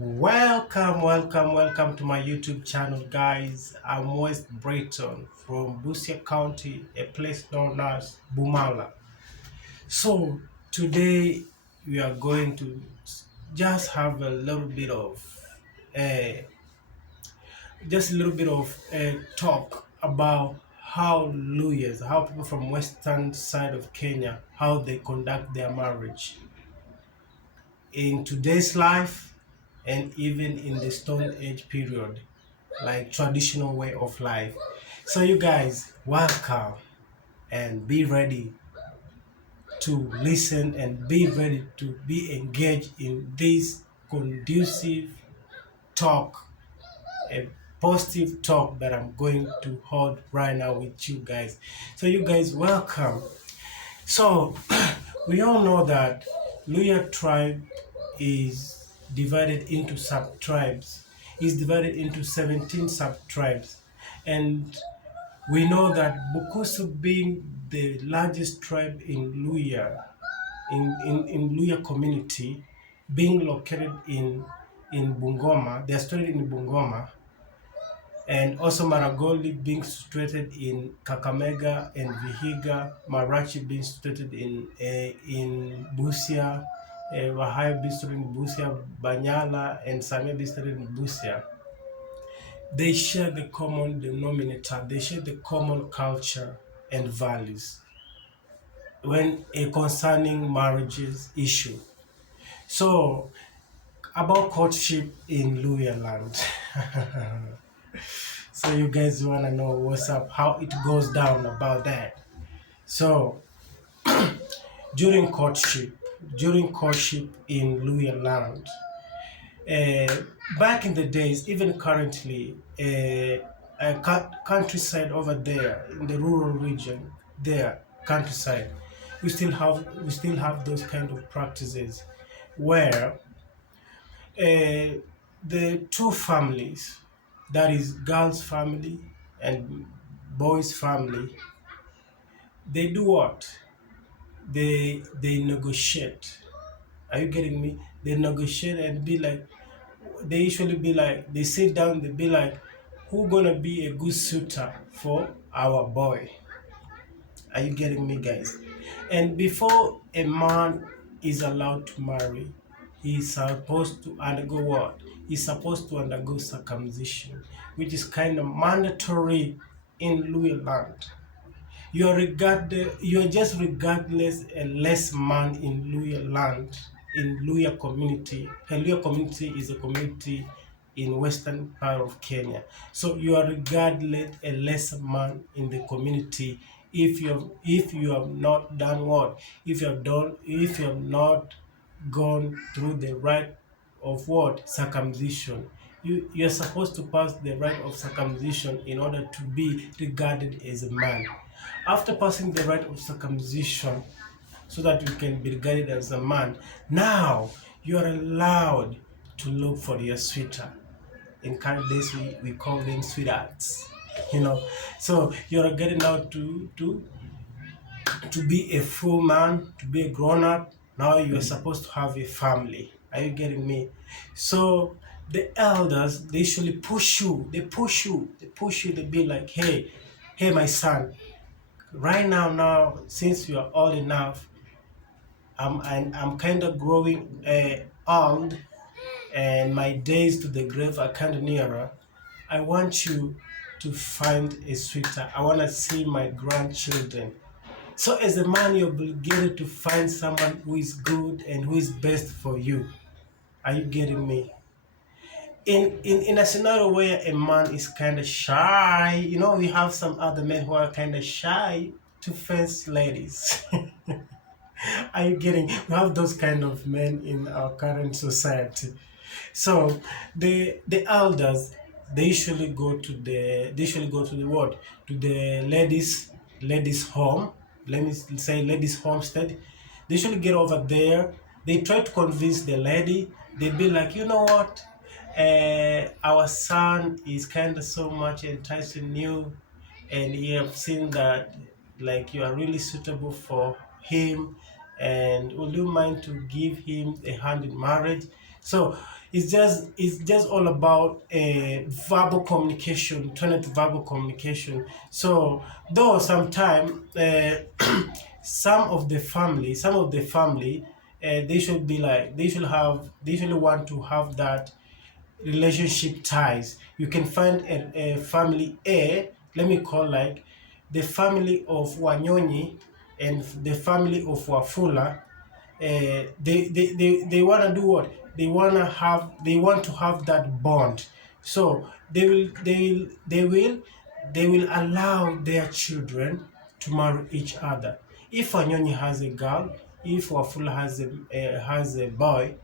Welcome to my YouTube channel, guys. I'm West Breton from Luhyia County, a place known as Bumala. So today we are going to just have a little bit of uh, talk about how Luyas, how people from western side of Kenya, how they conduct their marriage in today's life and even in the Stone Age period, like traditional way of life. So you guys, welcome and be ready to listen and be ready to be engaged in this conducive talk, a positive talk that I'm going to hold right now with you guys. So you guys, welcome. So we all know that Luhyia tribe is divided into sub-tribes, is divided into 17 sub-tribes. And we know that Bukusu being the largest tribe in Luhyia, in Luhyia community, being located in Bungoma, they are situated in Bungoma, and also Maragoli being situated in Kakamega and Vihiga, Marachi being situated in Busia, Wahai being situated in Busia, Banyala and Samia being situated in Busia. They share the common denominator, they share the common culture and values when a concerning marriages issue. So about courtship in Luhyia land. So you guys wanna know what's up, how it goes down about that. So during courtship, during courtship in Luhyia land, uh, back in the days, even currently, countryside over there in the rural region, there countryside, we still have those kind of practices where the two families, that is girl's family and boy's family, they do what? They negotiate. Are you getting me? They negotiate and be like, they usually be like, they sit down, they be like, who gonna be a good suitor for our boy? Are you getting me, guys? And before a man is allowed to marry, he's supposed to undergo what? He's supposed to undergo circumcision, which is kind of mandatory in Luhyia land. You're just regardless a less man in Luhyia land, in Luhyia community. And Luhyia community is a community in western part of Kenya. So you are regardless a less man in the community if you have not done what? If you have not gone through the rite of what? Circumcision. You're supposed to pass the rite of circumcision in order to be regarded as a man. After passing the rite of circumcision, so that you can be regarded as a man, now you are allowed to look for your sweetheart. In current days, we call them sweethearts. You know, so you're getting out to be a full man, to be a grown up. Now you are supposed to have a family. Are you getting me? So the elders, they usually push you. They push you. They push you. They be like, hey, my son. Right now, since you are old enough, I'm kind of growing old, and my days to the grave are kind of nearer. I want you to find a sweeter. I want to see my grandchildren. So as a man, you're obligated to find someone who is good and who is best for you. Are you getting me? In a scenario where a man is kind of shy, we have some other men who are kind of shy to face ladies. Are you getting? We have those kind of men in our current society. So the elders, they usually go to the what? To the ladies home. Let me say ladies homestead. They usually get over there. They try to convince the lady. They be like, you know what? Our son is kind of so much enticing you, and he have seen that like you are really suitable for him, and would you mind to give him a hand in marriage? So it's just all about verbal communication, turn it to verbal communication. So though sometime some of the family they should be like they should want to have that relationship ties. You can find a family A, let me call like the family of Wanyonyi and the family of Wafula. They want to do what? They want to have that bond. So they will allow their children to marry each other. If Wanyonyi has a girl, if Wafula has a boy,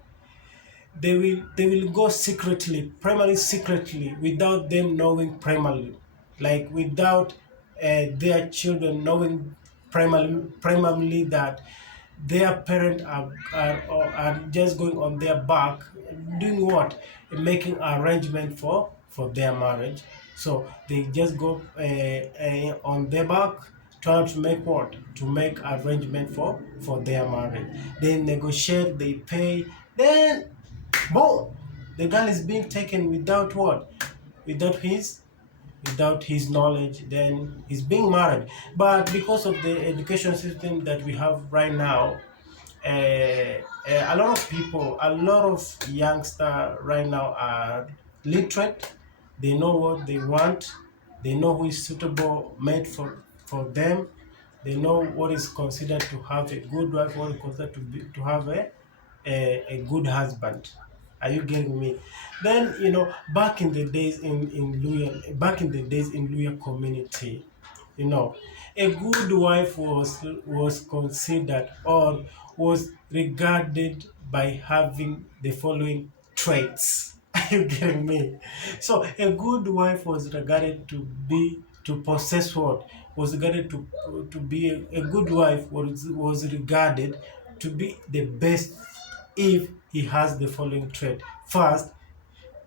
they will go secretly, primarily secretly, without them knowing primarily, like without their children knowing primarily that their parents are just going on their back, doing what? Making arrangement for their marriage. So they just go on their back, try to make what? To make arrangement for their marriage. They negotiate, they pay, then boom, the girl is being taken without what? Without his knowledge, then he's being married. But because of the education system that we have right now, a lot of people, a lot of youngsters right now are literate. They know what they want. They know who is suitable, made for them. They know what is considered to have a good wife, what is considered to have a good husband. Are you getting me? Then back in the days in Luhyia community, you know, a good wife was considered or was regarded by having the following traits. Are you getting me? So a good wife was regarded to possess what? Was regarded to be a good wife was regarded to be the best if he has the following trait. First,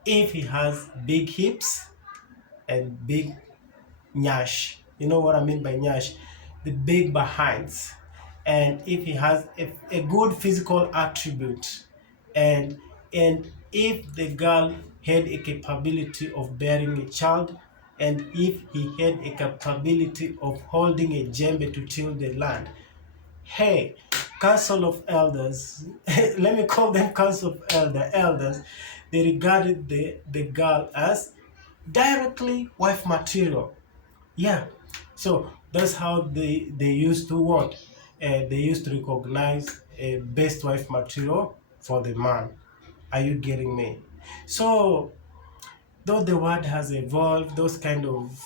if he has big hips and big nyash. You know what I mean by nyash? The big behinds. And if he has a good physical attribute, and if the girl had a capability of bearing a child, and if he had a capability of holding a djembe to till the land, hey, council of elders, let me call them council of elders, they regarded the girl as directly wife material. Yeah. So that's how they used to what? They used to recognize a best wife material for the man. Are you getting me? So though the world has evolved, those kind of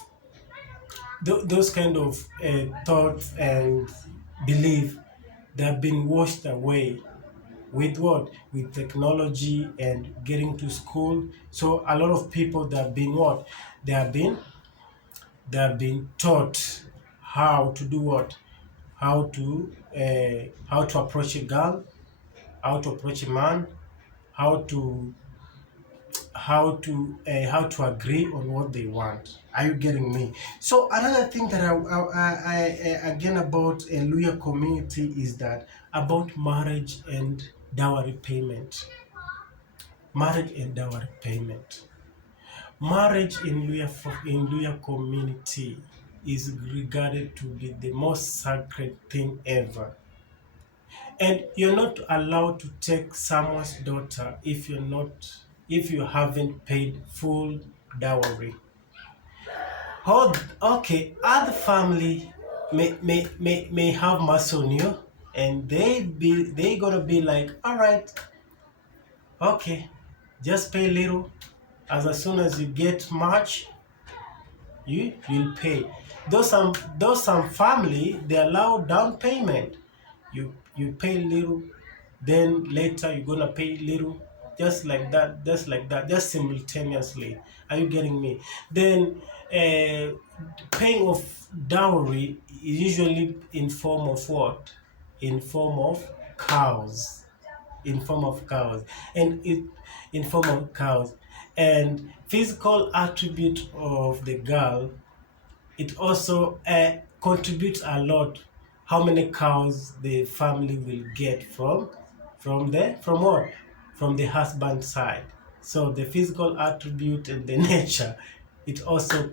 thoughts and belief, they have been washed away with what? With technology and getting to school. So a lot of people that have been what? They have been taught how to do what? How to approach a girl, how to approach a man, how to how to agree on what they want. Are you getting me? So another thing that again about a Luhyia community is that about marriage and dowry payment. Marriage and dowry payment. Marriage in Luhyia community is regarded to be the most sacred thing ever. And you're not allowed to take someone's daughter if you haven't paid full dowry. Oh, okay, other family may have mercy on you, and they gonna be like, all right, okay, just pay little. As soon as you get much, you'll pay. Those some family, they allow down payment. You pay little, then later you're gonna pay little, just like that, just simultaneously. Are you getting me? Then paying of dowry is usually in form of what? In form of cows. In form of cows. And it in form of cows. And physical attribute of the girl, it also contributes a lot how many cows the family will get from what? From the husband side. So the physical attribute and the nature, it also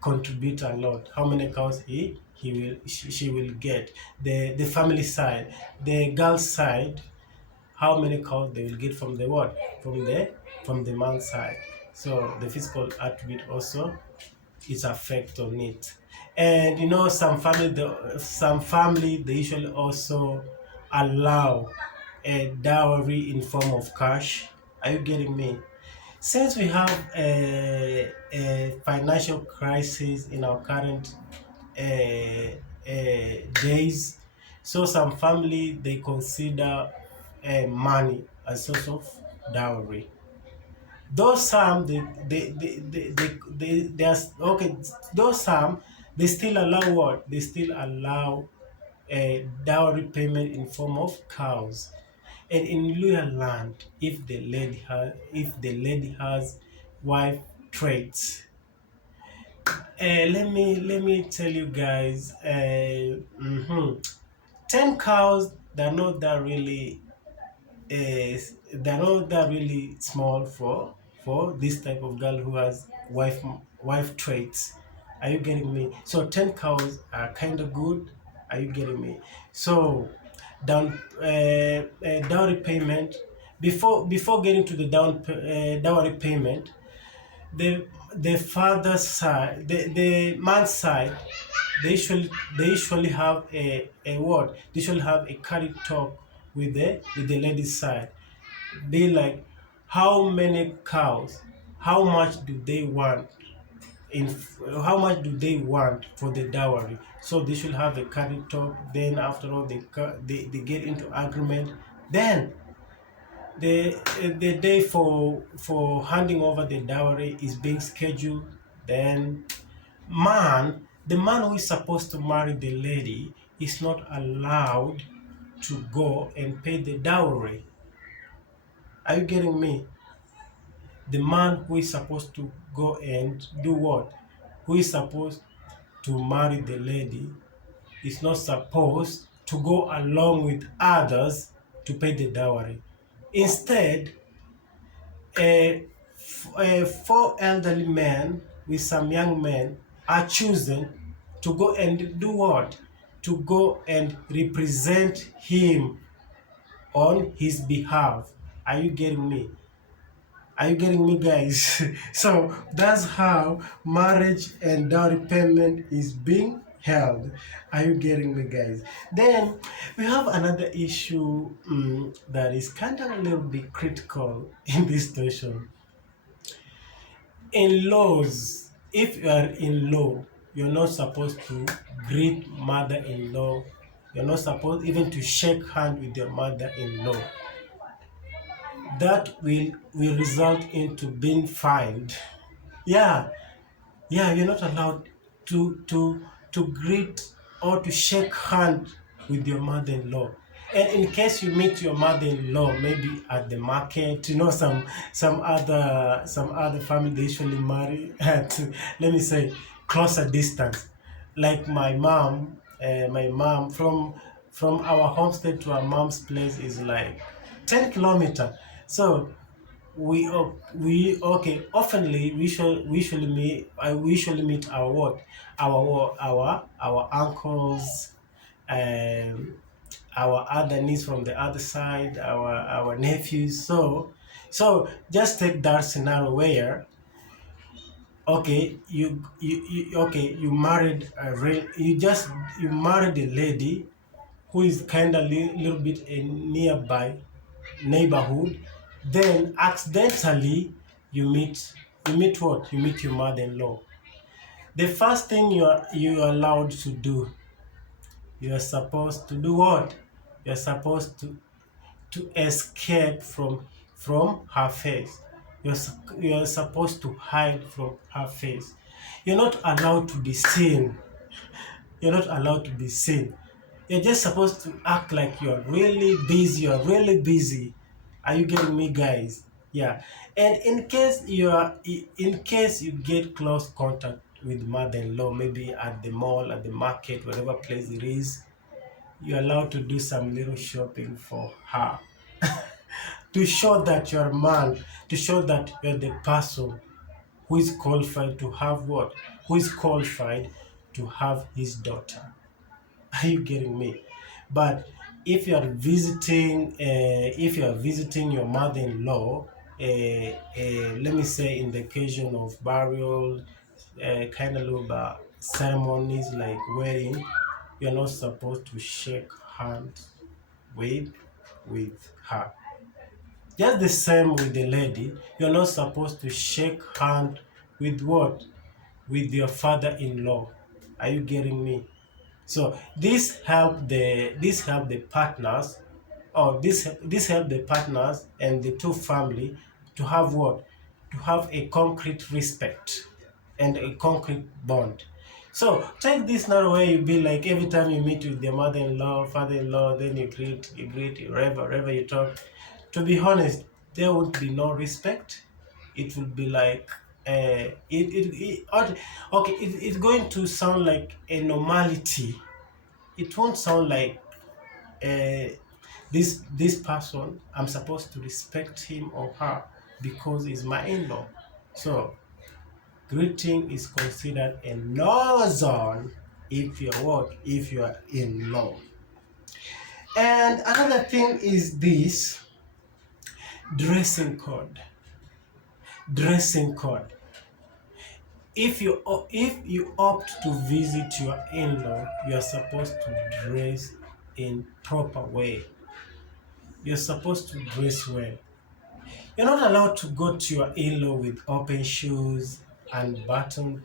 contribute a lot. How many cows she will get. The family side, the girl side, how many cows they will get from the what? From the man's side. So the physical attribute also its effect on it. And you know, some family they usually also allow a dowry in form of cash. Are you getting me? Since we have a financial crisis in our current days, so some family they consider money as source of dowry. Those some there's okay. Those some they still allow what? They still allow a dowry payment in form of cows. And in Luhyia land, if the lady has wife traits, let me tell you guys, 10 cows they're not that really small for this type of girl who has wife traits. Are you getting me? So 10 cows are kind of good. Are you getting me? So dowry payment, before getting to the dowry payment, the the father's side, the man's side, they usually have a word. They usually have a carry talk with the lady's side. Be like, how many cows, how much do they want in how much do they want for the dowry? So they should have a carry talk. Then after all, they get into agreement. Then the day for handing over the dowry is being scheduled. Then the man who is supposed to marry the lady is not allowed to go and pay the dowry. Are you getting me? The man who is supposed to go and do what? Who is supposed to marry the lady is not supposed to go along with others to pay the dowry. Instead, four elderly men with some young men are chosen to go and do what? To go and represent him on his behalf. Are you getting me? Are you getting me, guys? So that's how marriage and dowry payment is being held. Are you getting me, guys? Then we have another issue that is kind of a little bit critical in this situation. In laws, if you are in law, you're not supposed to greet mother-in-law. You're not supposed even to shake hand with your mother-in-law. That will result into being fined. Yeah, yeah, you're not allowed to greet or to shake hand with your mother-in-law. And in case you meet your mother-in-law, maybe at the market, some other family they usually marry at, let me say, closer distance. Like my mom from our homestead to our mom's place is like 10 kilometers. So we okay oftenly we usually meet our what our uncles, um our other niece from the other side, our nephews. So just take that scenario where, okay, you married you married a lady who is kind of little bit a nearby neighborhood. Then accidentally you meet what? You meet your mother-in-law. The first thing you are allowed to do, you are supposed to do what? You're supposed to escape from her face. You're supposed to hide from her face. You're not allowed to be seen. You're not allowed to be seen. You're just supposed to act like you're really busy. You're really busy. Are you getting me, guys? Yeah. And in case you get close contact with mother-in-law, maybe at the mall, at the market, whatever place it is, you're allowed to do some little shopping for her. to show that you're a man, to show that you're the person who is qualified to have what? Who is qualified to have his daughter. Are you getting me? But if you are visiting your mother-in-law, let me say in the occasion of burial, kind of little ceremonies like wedding, you're not supposed to shake hands with her. Just the same with the lady, you're not supposed to shake hand with what? With your father-in-law. Are you getting me? So this help the partners, or this help the partners and the two family to have what? To have a concrete respect and a concrete bond. So take this now where you be like every time you meet with your mother-in-law, father-in-law, then you greet, wherever you talk. To be honest, there would be no respect. It will be like okay, it's going to sound like a normality. It won't sound like uh, this person, I'm supposed to respect him or her because he's my in-law. So greeting is considered a no zone if you're what? If you are in-law. And another thing is this dressing code. Dressing code. If you opt to visit your in-law, you are supposed to dress in proper way. You're supposed to dress well. You're not allowed to go to your in-law with open shoes and button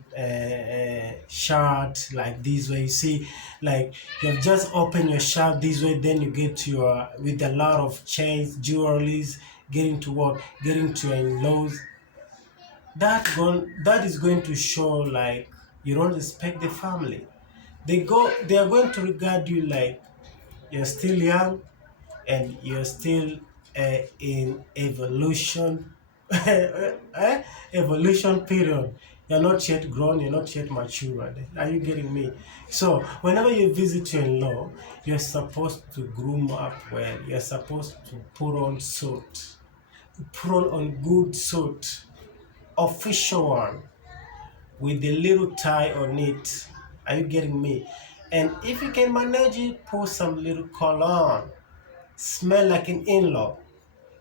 shirt like this way. You see, like you've just opened your shirt this way, then you get to your with a lot of chains, jewelries, getting to what? Getting to your in-laws. That is going to show like you don't respect the family. They are going to regard you like you're still young and you're still in evolution evolution period. You're not yet grown, you're not yet mature. Are you getting me? So whenever you visit your in-law, you're supposed to groom up well. You're supposed to put on good suit, official one, with a little tie on it. Are you getting me? And if you can manage it, put some little cologne. Smell like an in-law.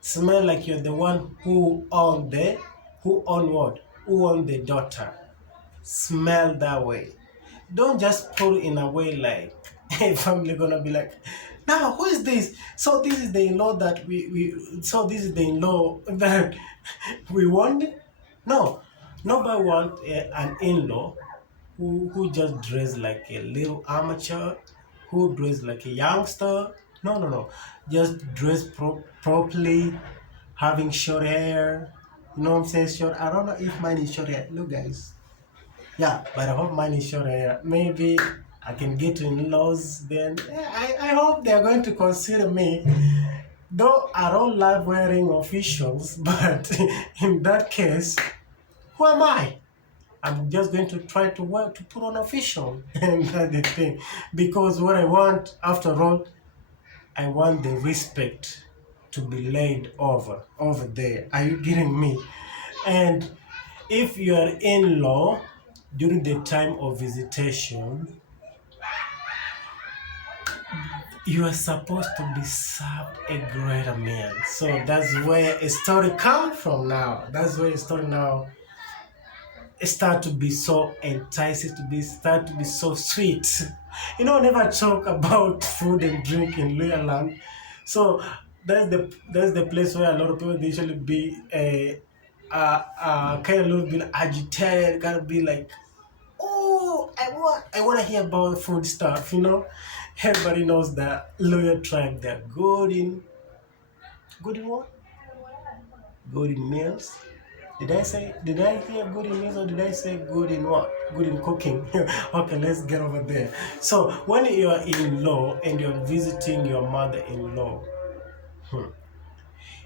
Smell like you're the one who own what? Who own the daughter. Smell that way. Don't just put it in a way like a family gonna be like, now who is this? So this is the in-law that we so this is the in-law that we want. No, nobody want an in-law who just dress like a little amateur, who dress like a youngster. No, no, no. Just dress properly, having short hair. You know what I'm saying? Short. I don't know if mine is short hair. Look, guys. Yeah, but I hope mine is short hair. Maybe I can get in-laws then. I hope they're going to consider me. Though I don't like wearing officials, but in that case, who am I? I'm just going to try to work to put on official, and that's the thing. Because what I want, after all, I want the respect to be laid over there. Are you getting me? And if you are in-law during the time of visitation, you are supposed to be served a greater meal. So that's where a story comes from now. That's where a story now start to be so enticing, start to be so sweet. You know, never talk about food and drink in Luhyia land. So that's the place where a lot of people they usually be kind of a little bit agitated, kind of be like, oh, I want to hear about food stuff. You know, everybody knows that Luhyia tribe they're good in what? Good in meals. Did I hear good in meals or did I say good in what? Good in cooking. Okay, let's get over there. So when you are in-law and you're visiting your mother-in-law,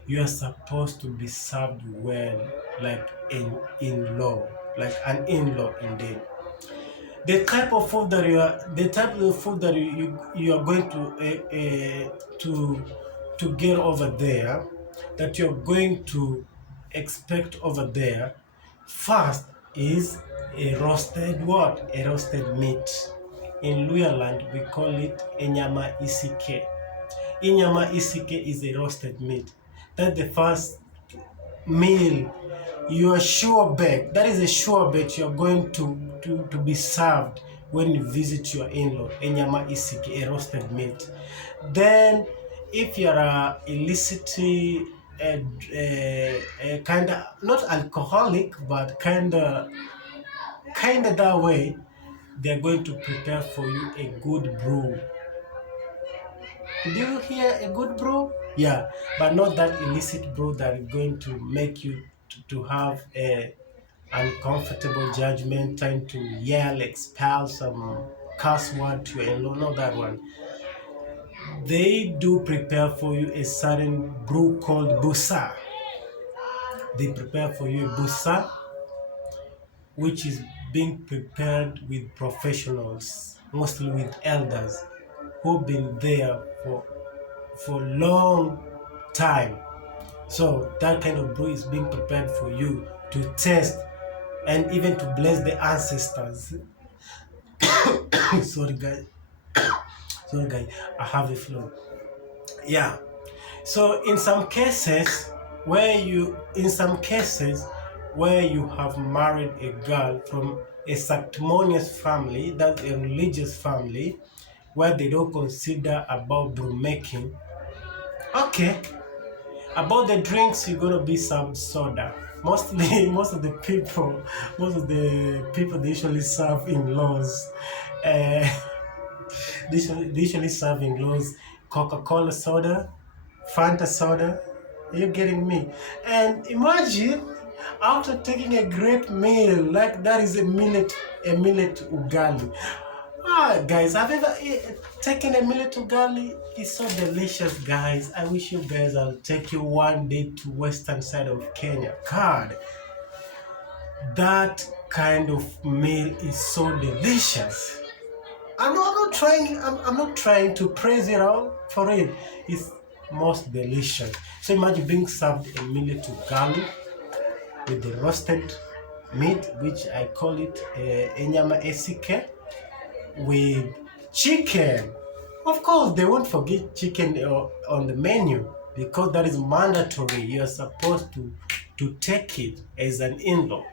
you are supposed to be served well like an in-law, like an in-law indeed. The type of food that, you, you are going to get over there. that you're going to expect over there, first is a roasted what? A roasted meat. In Luya land, we call it enyama isike. Inyama isike is a roasted meat. That's the first meal you are sure bet. That is a sure bet you're going to be served when you visit your in-law. Enyama isike, a roasted meat. Then, if you're a illicit, kind of not alcoholic, but kind of that way, they're going to prepare for you a good brew. Did you hear a good brew? Yeah, but not that illicit brew that is going to make you to have a uncomfortable judgment, trying to yell, expel some curse word to your in-law. Not that one. They do prepare for you a certain brew called busa. They prepare for you a busa, which is being prepared with professionals, mostly with elders who've been there for long time. So that kind of brew is being prepared for you to test and even to bless the ancestors. Sorry guys, sorry guys, I have a flu. Yeah. So in some cases where you have married a girl from a sanctimonious family, that's a religious family, where they don't consider about brew making, okay, about the drinks, you're gonna be some soda. Mostly, most of the people they usually serve in laws. Uh, they usually serve in laws Coca-Cola soda, Fanta soda. Are you getting me? And imagine after taking a great meal like that is a millet ugali. Ah, guys, have you ever taken a millet ugali? It's so delicious, guys. I wish you guys I'll take you one day to western side of Kenya. God, that kind of meal is so delicious. I'm not trying to praise it all for it. It's most delicious. So imagine being served a millet ugali with the roasted meat, which I call it enyama esike, with chicken. Of course, they won't forget chicken on the menu because that is mandatory. You're supposed to take it as an in-law.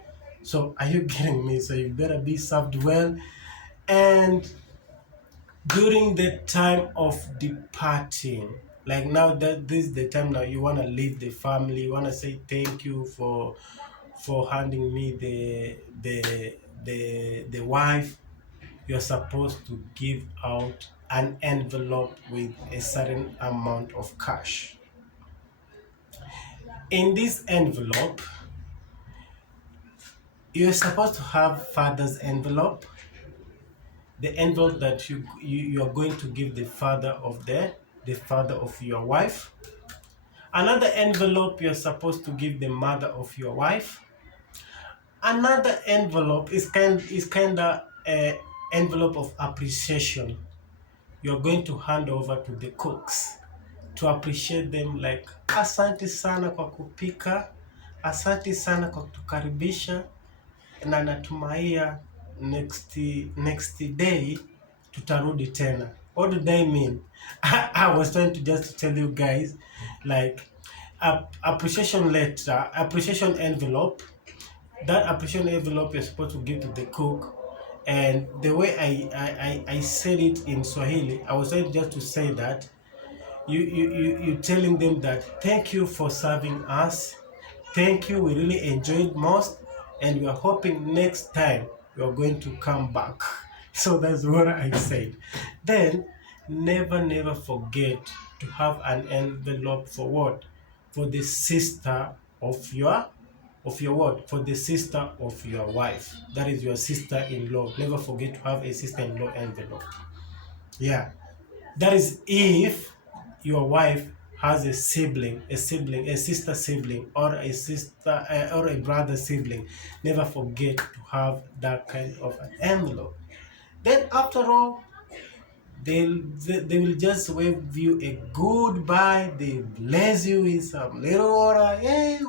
So are you getting me? So you better be served well. And during the time of departing, like now that this is the time now you want to leave the family, you want to say thank you for handing me the wife, you're supposed to give out an envelope with a certain amount of cash. In this envelope, you're supposed to have father's envelope, the envelope that you are going to give the father of the father of your wife. Another envelope you're supposed to give the mother of your wife. Another envelope is kind of a envelope of appreciation. You're going to hand over to the cooks to appreciate them, like asante sana kwa kupika, asante sana kwa kutukaribisha, na natumaia next day tutarudi tena. What did I mean? I was trying to just tell you guys, like, appreciation letter, appreciation envelope. That appreciation envelope you're supposed to give to the cook. And the way I said it in Swahili, I was trying just to say that you telling them that thank you for serving us, thank you, we really enjoyed most, and we are hoping next time you are going to come back. So that's what I said. Then never forget to have an envelope for what? For the sister of your what? For the sister of your wife, that is your sister-in-law. Never forget to have a sister-in-law envelope. Yeah, that is if your wife has a sister sibling, or a sister or a brother sibling. Never forget to have that kind of an envelope. Then after all, They will just wave you a goodbye. They bless you with some little water. Hey,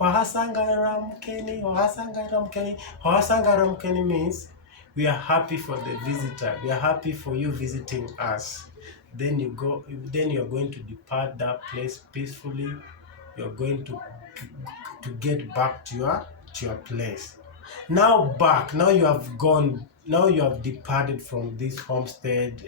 Wahasangara Mkeni, Wahasangara Mkeni. Wahasangara Mkeni means we are happy for the visitor. We are happy for you visiting us. Then you go. Then you are going to depart that place peacefully. You're going to get back to your place. Now back. Now you have gone. Now you have departed from this homestead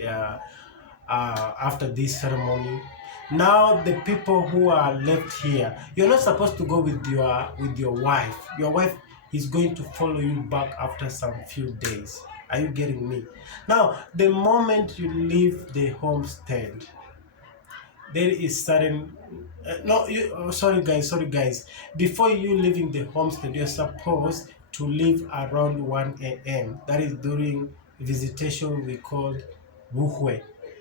after this ceremony. Now the people who are left here, you're not supposed to go with your wife. Your wife is going to follow you back after some few days. Are you getting me? Now, the moment you leave the homestead, there is certain no you sorry guys, before you leaving the homestead, you're supposed to leave around 1 a.m. That is during visitation we call wuhwe,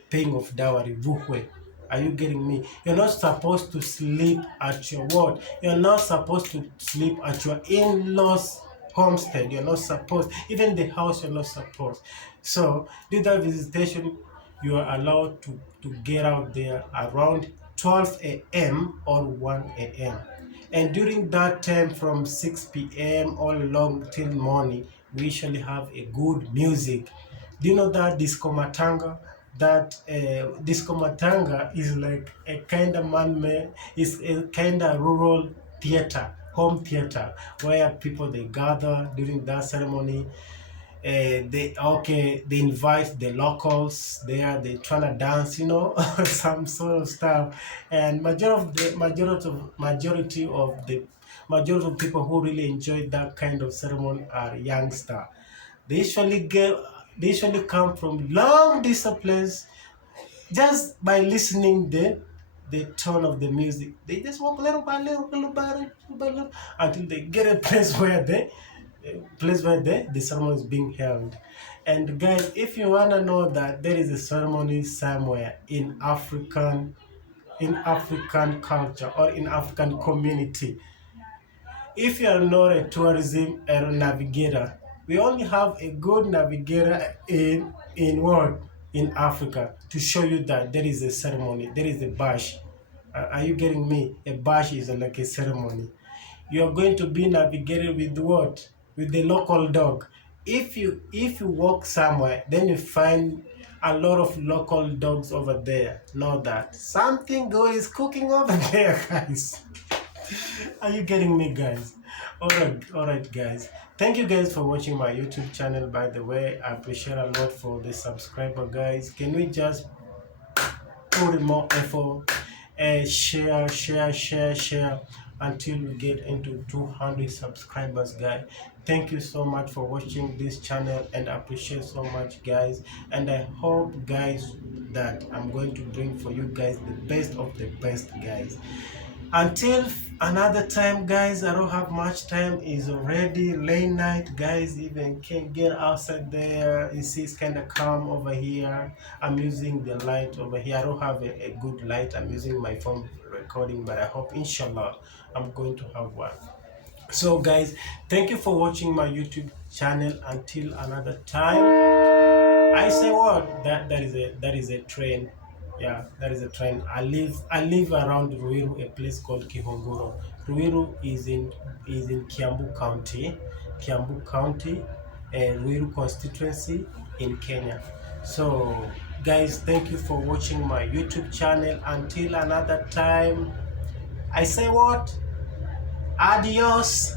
paying of dowry, wuhwe. Are you getting me? You're not supposed to sleep at your ward. You're not supposed to sleep at your in-laws homestead. You're not supposed, even the house you're not supposed. So during that visitation, you are allowed to get out there around 12 a.m. or 1 a.m. And during that time from 6 p.m. all along till morning, we usually have a good music. Do you know that disco matanga? That disco matanga is like a kind of man-made, is a kind of rural theater, home theater, where people they gather during that ceremony. They invite the locals there, they trying to dance, some sort of stuff. And majority of people who really enjoy that kind of ceremony are youngster. They usually come from long disciplines. Just by listening the tone of the music, they just walk little by little, little by little, until they get a place where the ceremony is being held. And guys, if you wanna know that there is a ceremony somewhere in African culture or in African community, if you are not a tourism navigator, we only have a good navigator in what? In Africa, to show you that there is a ceremony, there is a bash. Are you getting me? A bash is like a ceremony. You are going to be navigated with what? With the local dog. If you walk somewhere, then you find a lot of local dogs over there. Know that something good is cooking over there, guys. Are you getting me, guys? All right, guys. Thank you guys for watching my YouTube channel. By the way, I appreciate a lot for the subscriber, guys. Can we just put in more effort and share until we get into 200 subscribers, guys? Thank you so much for watching this channel, and I appreciate so much, guys. And I hope, guys, that I'm going to bring for you guys the best of the best, guys. Until another time, guys, I don't have much time. It's already late night, guys. Even can't get outside there. You see, it's kind of calm over here. I'm using the light over here. I don't have a good light. I'm using my phone recording, but I hope, inshallah, I'm going to have one. So, guys, thank you for watching my YouTube channel. Until another time. I say what? That is a train. Yeah, that is a train. I live around Ruiru, a place called Kihongoro. Ruiru is in Kiambu County, and Ruiru constituency in Kenya. So, guys, thank you for watching my YouTube channel. Until another time, I say what? Adios.